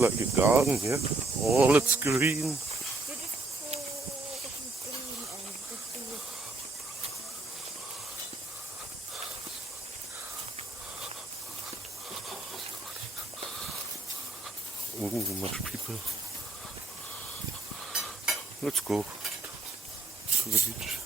looks like a garden here. All it's green. Oh, much people. Let's go to the beach.